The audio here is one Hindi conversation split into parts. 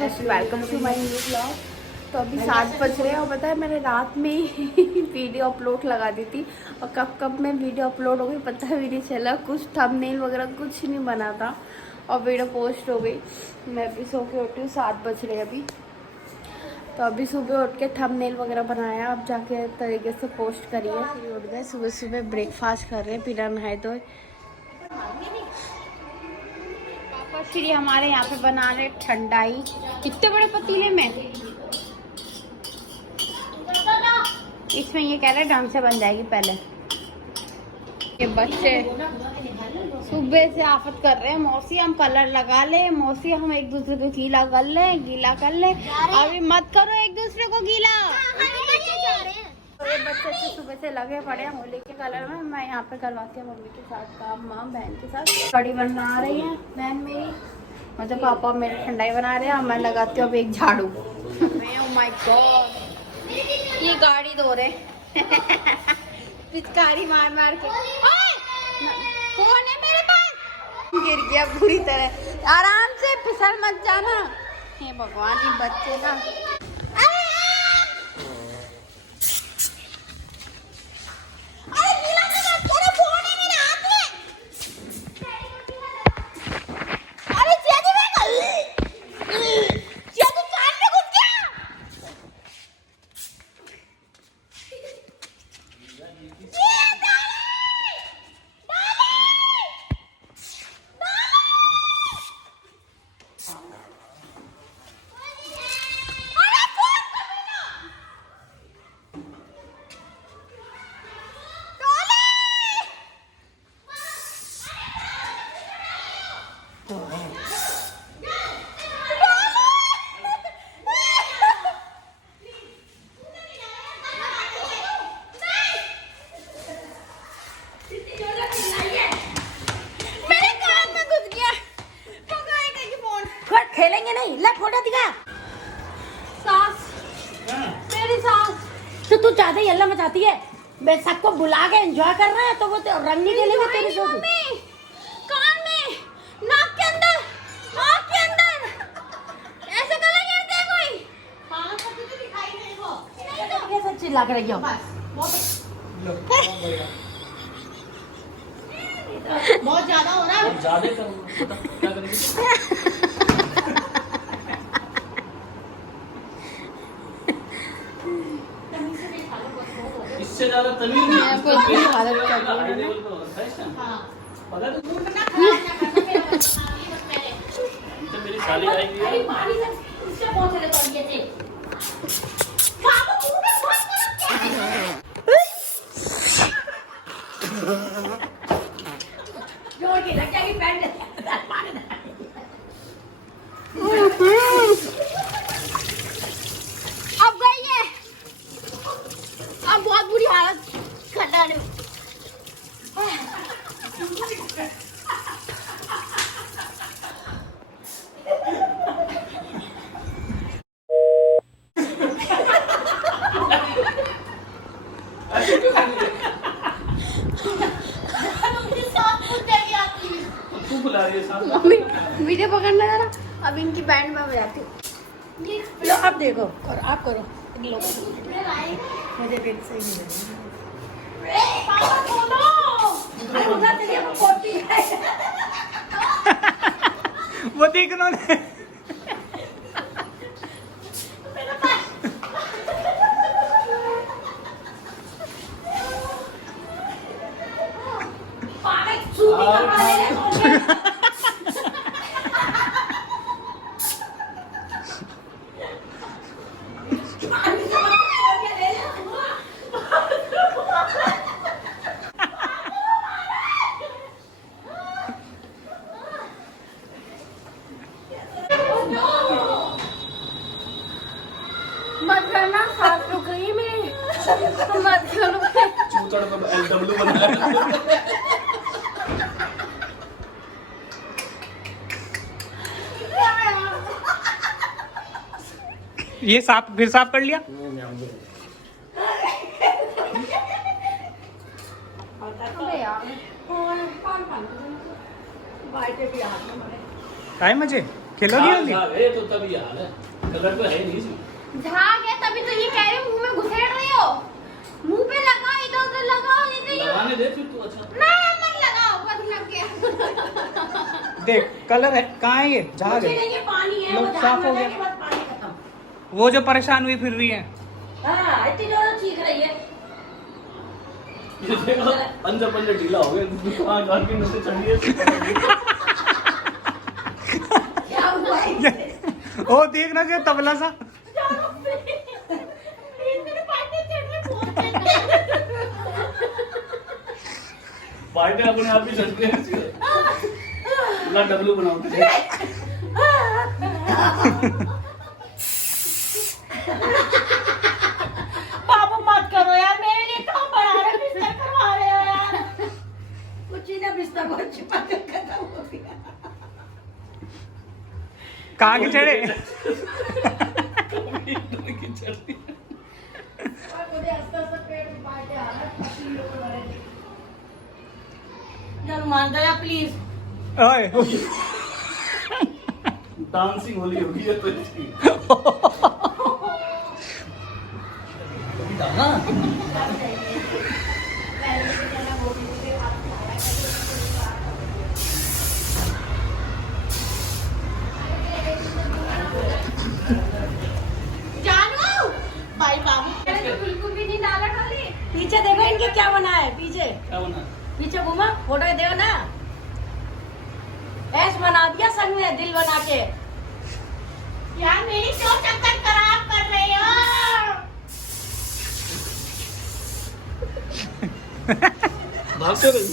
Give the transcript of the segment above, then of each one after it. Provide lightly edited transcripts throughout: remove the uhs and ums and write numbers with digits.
दोस्तों, welcome to my new blog. तो अभी 7 बज रहे हैं और पता है मैंने रात में ही वीडियो अपलोड लगा दी थी और कब कब में वीडियो अपलोड हो गई पता भी नहीं चला। कुछ थंबनेल वगैरह कुछ नहीं बना था और वीडियो पोस्ट हो गई। मैं अभी सो के उठी हूँ, 7 बज रहे हैं अभी। तो अभी सुबह उठ के थंबनेल वगैरह बनाया, अब जाके तरीके से पोस्ट करिए। फिर उठ गए, सुबह सुबह ब्रेकफास्ट कर रहे हैं बिना नहाए धोए। पापा श्री हमारे यहाँ पे बना रहे ठंडाई इतने बड़े पतीले में। इसमें ये कह रहे ढंग से बन जाएगी पहले। ये बच्चे सुबह से आफत कर रहे हैं, मौसी हम कलर लगा ले, मौसी हम एक दूसरे को गीला कर ले। अभी मत करो एक दूसरे को गीला। ये बच्चे से सुबह से लगे पड़े हैं होली के कलर में। मैं यहाँ पे करवाती हूँ मम्मी के साथ काम, माँ बहन के साथ कड़ी बना रही है बहन मेरी, मतलब पापा मेरे ठंडाई बना रहे हैं। मैं लगाती हूँ अब एक झाड़ू। ओह माय गॉड, ये गाड़ी धो रहे पिचकारी मार मार के। फोन है मेरे पास, गिर गया पूरी तरह। आराम से, फिसल मत जाना। हे भगवान, ये बच्चे ना। खेलेंगे नहीं, ले फोटो दिखा। सास, मेरी सास तो तू चाहते ही अल्लाह मचाती है। मैं सबको बुला के एंजॉय कर रहे हैं तो वो तो रंग नहीं खेलेंगे तेरे साथ। मम्मी कान में, नाक के अंदर, आँख के अंदर ऐसे कलर करते हैं कोई। हाँ सब तो दिखाई नहीं वो। नहीं तो ये सब चिल्ला कर रही हो बस। बहुत ज्यादा हो रहा है। बहुत ज्यादा करूँगा क्या करेंगे। इससे ज्यादा तमीज नहीं है आपको। इतनी हालत कर रही है हां पता तो मेरी साली आएगी। अरे मारी से उससे बहुत सारे कर दिए थे बाबू। मुंह में बहुत जोर के लग जाएगी पैंट मारे। अब गई है, अब बहुत बुरी हालत करना है। वीडियो पकड़ना जरा। अब इनकी बैंड में बजाती हूँ। लो आप देखो और आप करो। मुझे फिर से ही वो देख उन्होंने मत करना, सांस रुक गई मेरी। मत करो। चूतड़ को LW बनाया। ये साफ फिर साफ कर लिया। काय मजे खेलोगी होली? ये तो तभी हाल है, कलर तो है नहीं इसमें। झाग है तभी तो ये कह रही हूँ, मुंह में घुसेड़ रही हो। मुंह पे लगाओ, इधर उधर लगाओ, नहीं तो ये लगाने दे फिर तू। अच्छा ना मत लगाओ, बस लग गया। देख कलर है, कहाँ है ये? झाग है। ये पानी है, लो, वो साफ हो झाग गया। के बाद पानी खत्म। वो जो परेशान हुई फिर रही है। हाँ, इतनी ज्यादा ठीक रही है। ये देखो अंदर पंजर ढीला हो गया, वहाँ घर के नीचे चढ़ी है। क्या हुआ है इससे? ओ देखना चाहिए तबला सा। पार्टी अपने आप ही चढ़ते हैं इसके। ना डब्लू बनाओ तुझे। पापा मत करो यार, मेरे लिए काम बढ़ा रहे, बिस्तर करवा रहे हो यार। कुछ ही ना, बिस्तर बहुत छिपा कर खत्म हो गया। कहाँ के चढ़े? और मुझे हंसता पेट में बांटे आ रहा है, असली लोग हो रहे हैं। यार मान दो यार प्लीज। ओए डांसिंग होली होगी ये तो इसकी। जानू भाई बाबू मैंने तो बिल्कुल भी नहीं डाला खाली। पीछे देखो इनके क्या बना है, पीछे क्या बना? पीछे घुमा, फोटो देखो ना। ऐस बना दिया संग में दिल बना के। यार मेरी क्यों चक्कर खराब कर रही हो? भागते रही।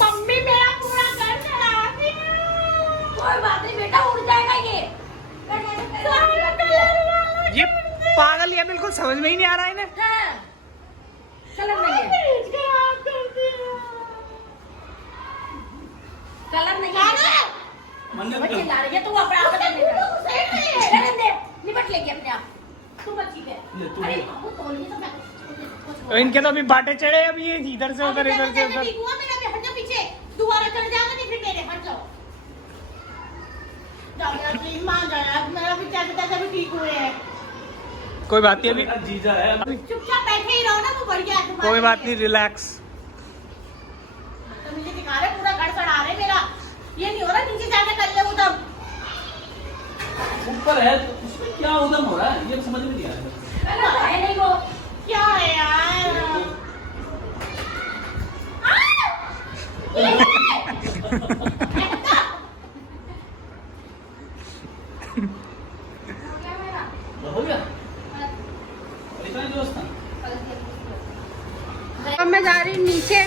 मम्मी मेरा पूरा घर चढ़ाती है। कोई बात नहीं बेटा, उड़ जाएगा ये। ये पागल है, बिल्कुल समझ में ही नहीं आ रहा है इन्हें। हाँ, कलर नहीं है, कलर नहीं है। मंदिर बच्चे में ला रही है, तू अपने आप रहने दे, निपट लेगी अपने आप। तू बच्ची है। ये तू अरे भी। बाबू, तोड़ ली तो मैं तो इनके तो अभी बाटे चढ़े, अभी ये इधर से उधर, इधर से उधर। हुआ मेरा भी, हट जाओ पीछे, दोबारा चढ़ जाओगे नहीं फिर मेरे, हट जाओ। जाओ यार प्लीज, मान जाओ यार, मेरा भी चाचा भी ठीक हुए हैं। कोई बात नहीं, अभी मेरा जीजा है। चुपचाप बैठे ही रहो ना, वो बढ़िया है तुम्हारे कोई बात लिए। नहीं, रिलैक्स। तो मुझे दिखा रहे पूरा घर चढ़ा रहे मेरा। ये नहीं हो रहा नीचे जाके कर ले उधम। ऊपर है तो उसमें क्या उधम हो रहा है, ये समझ में नहीं आ रहा। कलर है नहीं वो। क्या है यार? हो गया? इतना ही दोस्त था। अब मैं जा रही हूँ नीचे।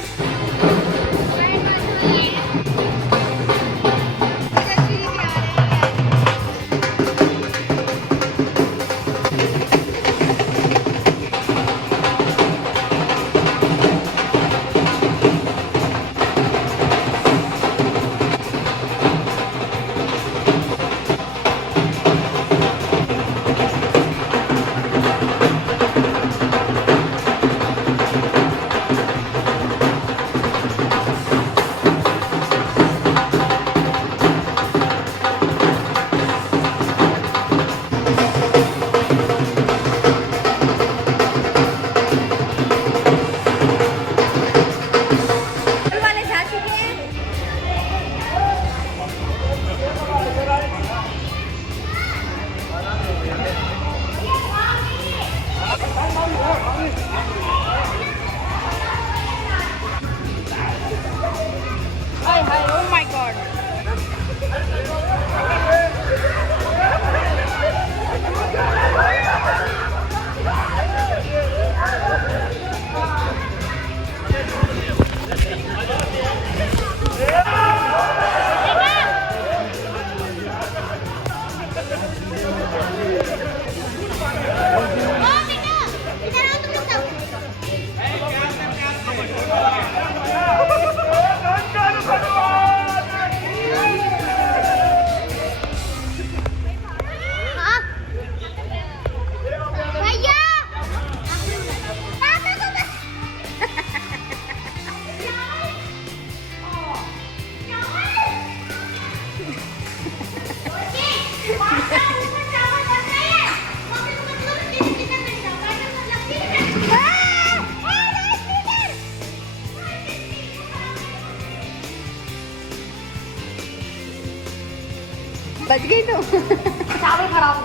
बच गई तो चावल खराब हो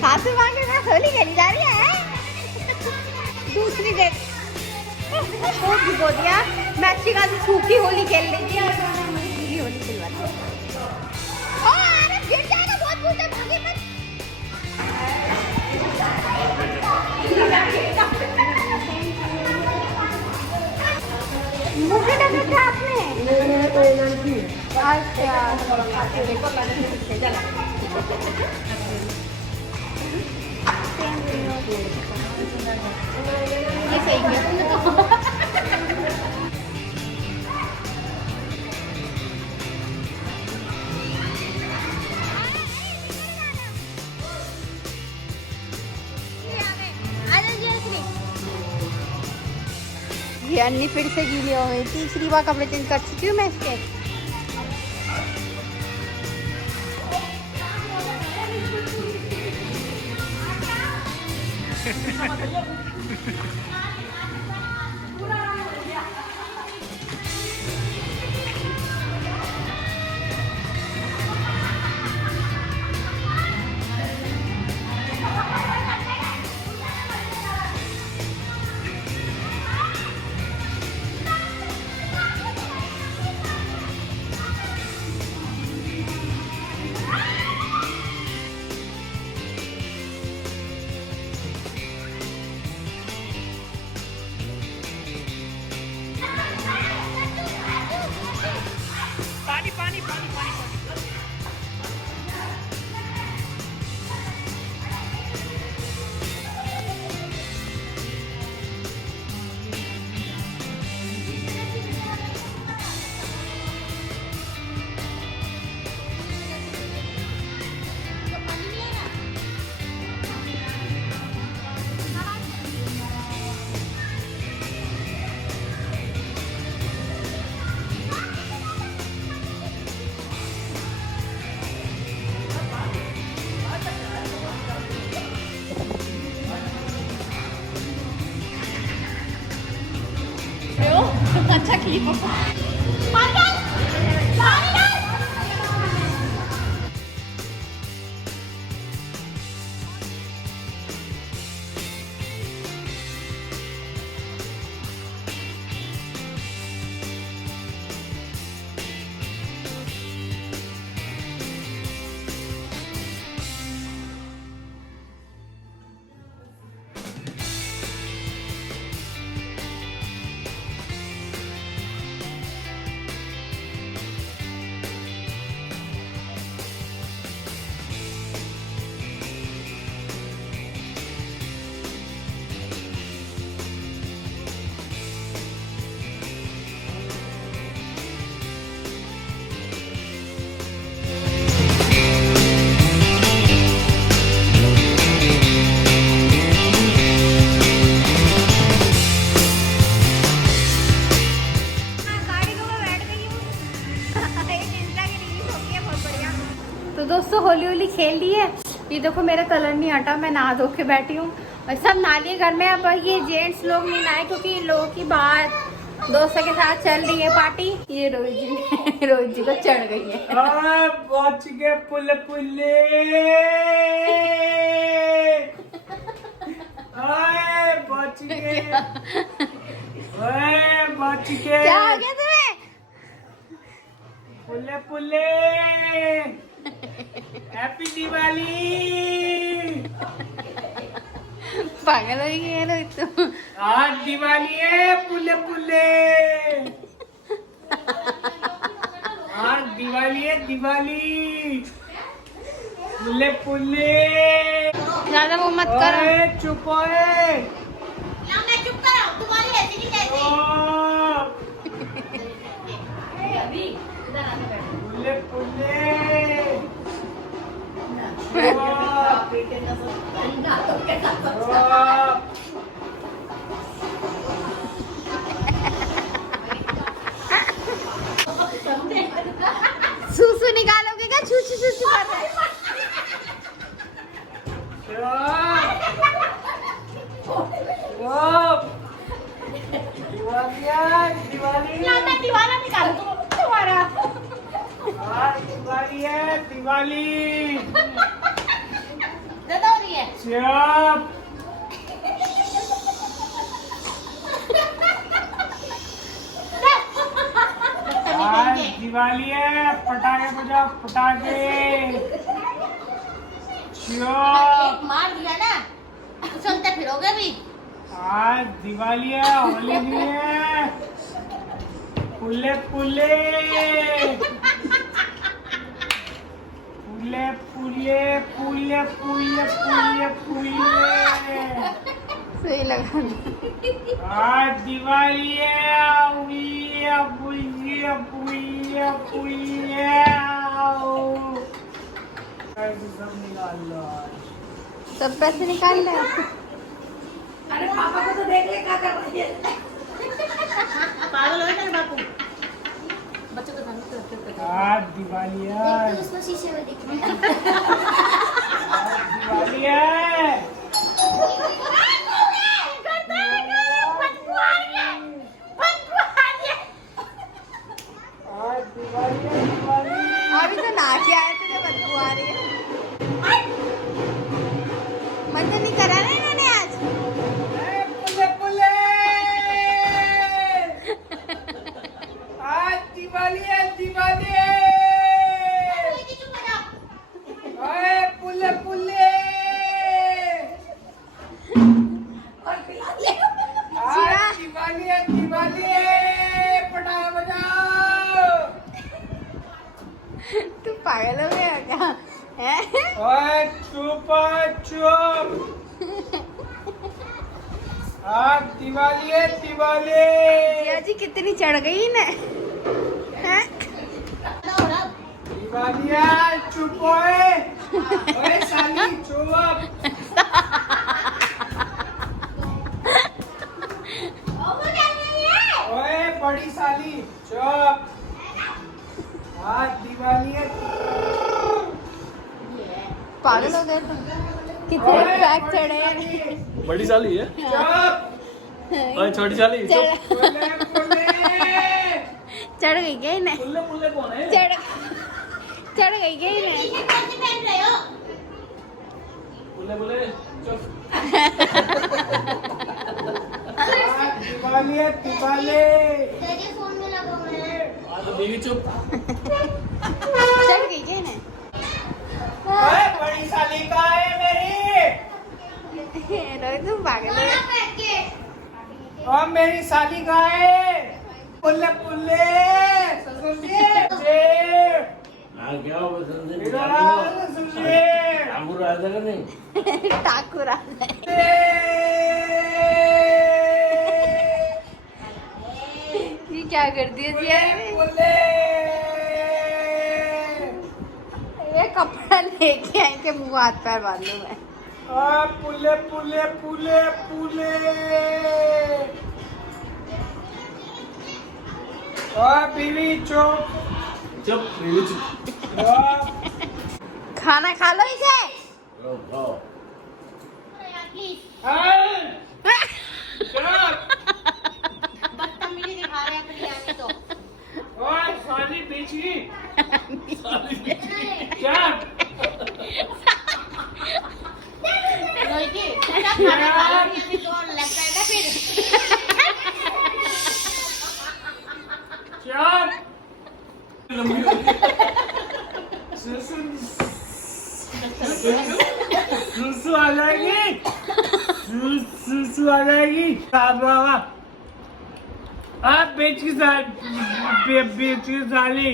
सासू माँ के साथ होली खेली जा रही है। दूसरी डेट बहुत भिगो दिया। मैं अच्छी खासी सूखी होली खेल रही थी और गीली होली खिलवा दी। ओ अरे गिर जाएगा बहुत दूर से, भागे मत। मुझे डरा था आपने। ये सही है। ये अन्नी फिर से गीली हो गई। तीसरी बार कपड़े चेंज कर चुकी हूँ मैं इसके। अच्छा क्लिप तो दोस्तों होली होली खेल ली है। ये देखो मेरा कलर नहीं हटा, मैं नहा धो के बैठी हूँ और सब नाली घर में। अब ये जेंट्स लोग नहीं नहाए क्योंकि लोगों की बाहर दोस्तों के साथ चल रही है पार्टी। ये रोहित जी को चढ़ गई है। बच गए पुल्ले पुल्ले। बच गए, बच गए। क्या हो गया तुम्हें? पुल्ले पुल्ले। हैप्पी दिवाली। पागल हो गई रोहित तुम। आज दिवाली है पुल्ले पुल्ले। आज दिवाली है, दिवाली। पुल्ले पुल्ले। ज्यादा वो मत करो। चुप है। मैं चुप कर रहा हूँ, तुम्हारी ऐसी की तैसी। पुल्ले पुल्ले। सूसू निकालोगे क्या? छूछू छूछू कर रहा है। दिवाली ना मैं दीवाना निकाल दूँ तुम्हारा। आज दिवाली है दिवाली। ज्यादा हो रही है। चुप। आज दिवाली है पटाखे बजाओ पटाखे। चुप। मार दिया ना चलते फिरोगे भी। आज दिवाली है होली भी है। पुल्ले पुल्ले पुल्ले पुल्ले पुल्ले पुल्ले पुल्ले पुल्ले। सही लगा। आज दिवाली है पुल्ले पुल्ले पुल्ले पुल्ले। सब निकाल लो। सब पैसे निकाल ले। अरे पापा को तो देख ले क्या कर रही है। पागल हो गए बापू। बच्चों को सामने करते आज दिवाली है। उसको शीशे में दिख दिवाली है। आज दिवाली है दिवाली। अभी तो नहा के आए थे तो बदबू आ रही है। मन तो नहीं करा ना इन्होंने आज। पुल्ले पुल्ले। आज दिवाली है दिवाली। ओए पुल्ले पुल्ले। आज दिवाली है दिवाली। पटाखे बजाओ। तू पागल हो गया क्या? हैं? ओए चुप चुप। आज दिवाली है दिवाली। जिया जी कितनी चढ़ गई ना। हैं? दिवाली है चुप ओए। ओए साली चुप। ओए बड़ी साली चुप। आज दिवाली है। पागल हो गए तुम। कितने बैग चढ़े हैं। बड़ी साली है चुप। और छोटी साली चढ़ पुल्ले पुल्ले। चढ़ गई क्या इन्हें? पुल्ले पुल्ले कौन है? चढ़ गई क्या इन्हें? पुल्ले पुल्ले चुप। आज दिवाली है दिवाली। आज तो बीवी चुप। चढ़ गई क्या इन्हें? ओए बड़ी साली कहाँ है मेरी? रोहित तुम पागल हो गए। और मेरी साली कहाँ है? पुल्ले पुल्ले ससुर जी। क्या हो इधर आओ ससुर जी। अंगूर आ जाएगा नहीं। ठाकुर आ गए। ये क्या कर दिया जिया ने? पुल्ले। ये कपड़ा लेके आए के मुंह हाथ पैर बांधू मैं। पुल्ले पुल्ले पुल्ले पुल्ले। बीवी चुप चुप बीवी चुप। खाना खा लो इसे। बदतमीजी दिखा रहे हैं अपनी यानी तो। साली बेची क्या? रोहित जी क्या खाना खा लो यानी तो लगता है ना फिर। क्या? सुसु आ जाएगी। सुसु आ जाएगी। आप बेच की साली।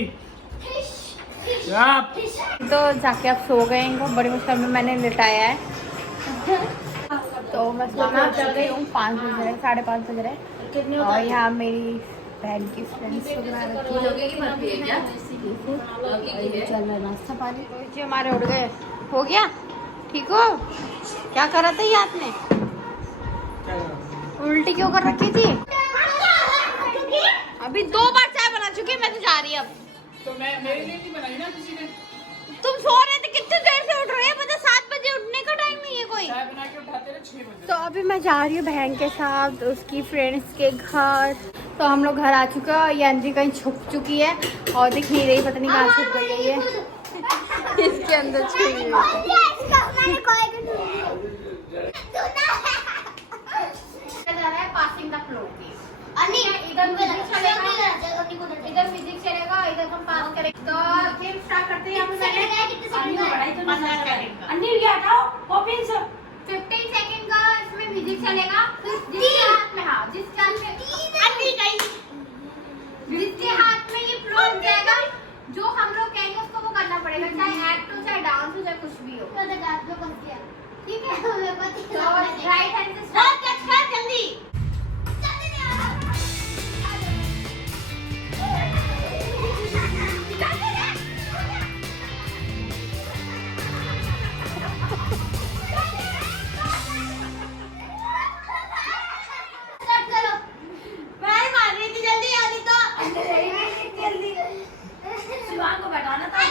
तो जाके अब सो गए। इनको बड़ी मुश्किल में मैंने लिटाया है। तो मैं सोना चल रही हूँ। 5 बज रहे 5:30 बज रहे। और यहाँ मेरी बहन की फ्रेंड्स चल रहा नाश्ता पानी। जी हमारे उड़ गए। हो गया ठीक हो? क्या कर रहा था ये हाथ में? उल्टी क्यों कर रखी थी? अभी 2 बार चाय बना चुकी है। मैं तो जा रही अब। तो मैं मेरे लिए नहीं बनाई ना किसी ने। तुम सो रहे थे कितनी देर से उठ रहे हैं? पता 7 बजे उठने का टाइम नहीं है कोई। चाय बना के उठाते रहे 6 बजे। तो अभी मैं जा रही हूँ बहन के साथ उसकी फ्रेंड्स के घर। तो हम लोग घर आ चुके हैं और ये अंजी कहीं छुप चुकी है और दिख नहीं रही, पता नहीं कहाँ छुप गई है ये। इसके अंदर छुप गई है। पासिंग द फ्लोर इधर फिजिक्स चलेगा, इधर हम पास करेंगे। तो गेम स्टार्ट करते हैं। 15 सेकंड का इसमें म्यूजिक चलेगा। जिसके हाथ में जिसके हाथ में ये फ्लोर जाएगा, जो हम लोग कहेंगे उसको वो करना पड़ेगा, चाहे एक्ट हो, चाहे डांस हो, चाहे कुछ भी हो। ठीक है, तो राइट हैंड से स्टार्ट जल्दी। शिवांग को बैठाना था।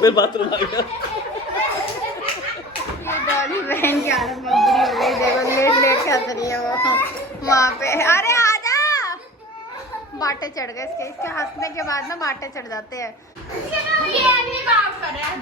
फिर बाथरूम आ गया। डॉली बहन की हालत बहुत बुरी हो गई, देखो लेट लेट हंस रही है वो वहाँ पे। अरे आजा, बाटे चढ़ गए इसके हंसने के बाद ना बाटे चढ़ जाते हैं। ये नहीं बात कर रहा है।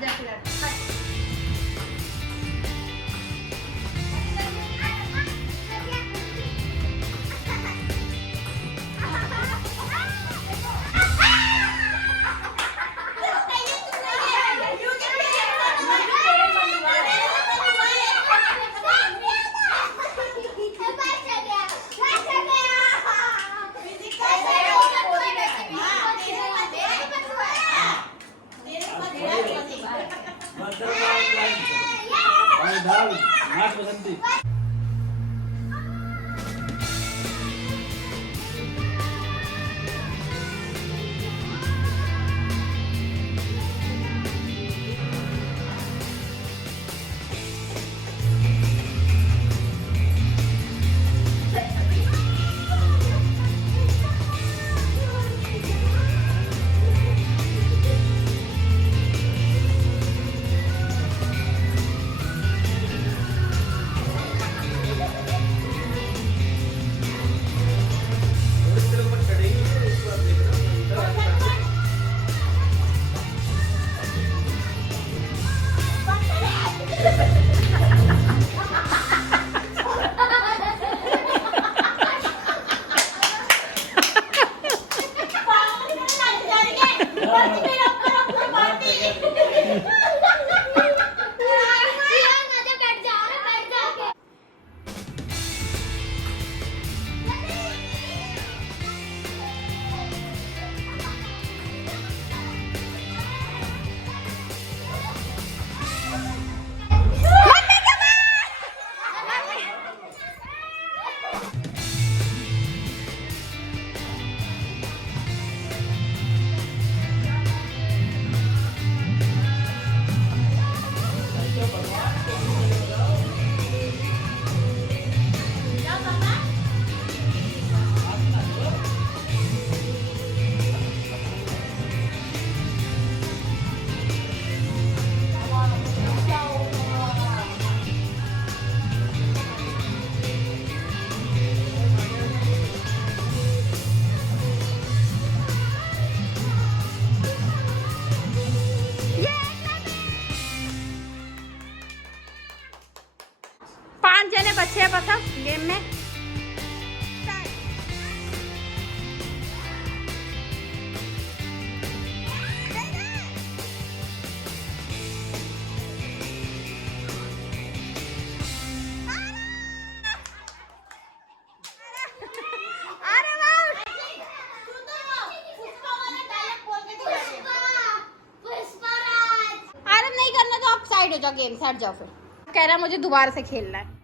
बच्चे हैं बस अब गेम में। साइड हो जाओ, गेम से हट जाओ। फिर कह रहा है मुझे दोबारा से खेलना है।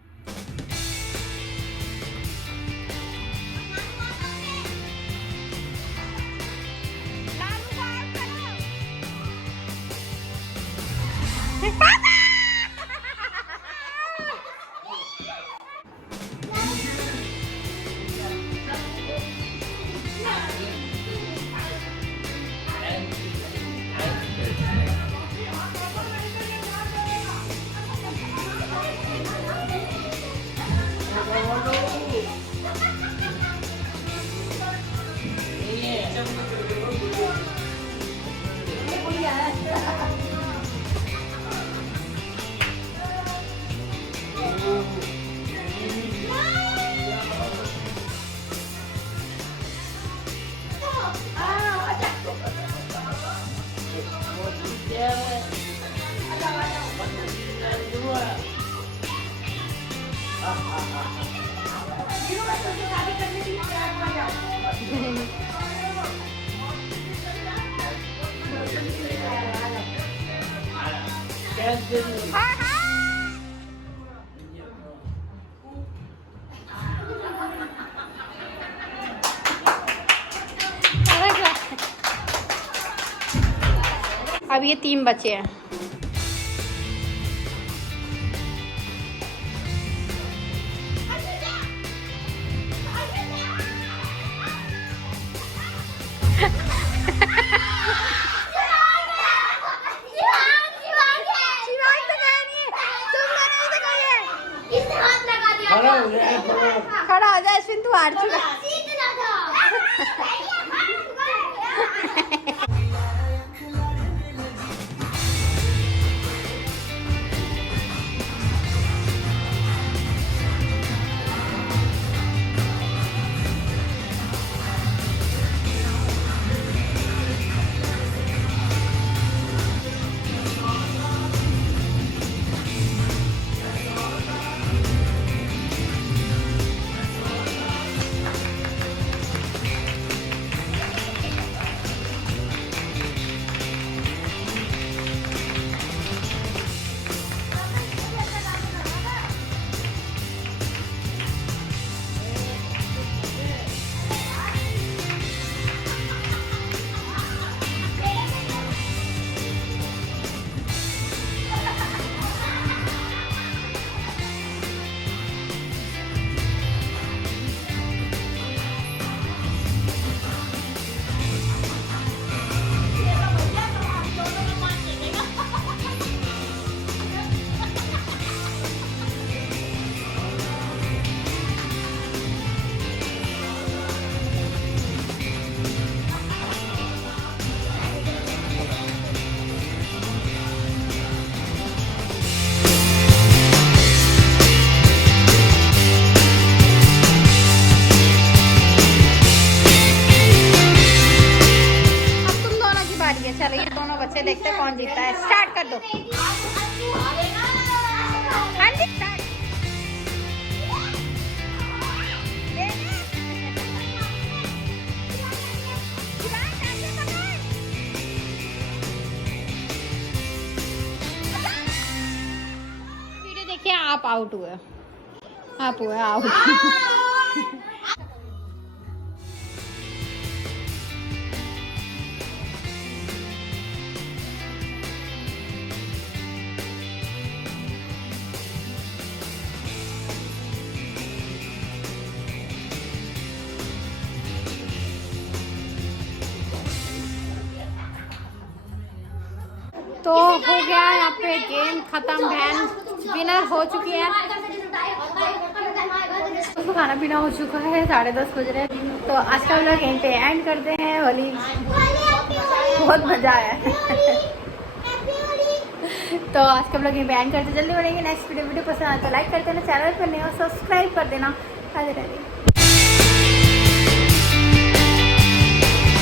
अब ये 3 बचे हैं। खड़ा हो जा अश्विन, तू हार चुका। चलो ये दोनों बच्चे देखते हैं कौन जीतता है। स्टार्ट कर दो। हाँ जी स्टार्ट। वीडियो देखिए, आप आउट हुए, आप हुए आउट। तो हो गया यहाँ पे गेम खत्म, बहन विनर हो चुकी है। तो खाना पीना हो चुका है, 10:30 बज रहे हैं। तो आज का व्लॉग यहीं पे एंड करते हैं। होली बहुत मजा आया है। तो आज का व्लॉग यहीं पे एंड करते, जल्दी बढ़ेंगे नेक्स्ट वीडियो पसंद आए तो लाइक कर देना, चैनल पर नहीं हो सब्सक्राइब कर देना। राधे राधे।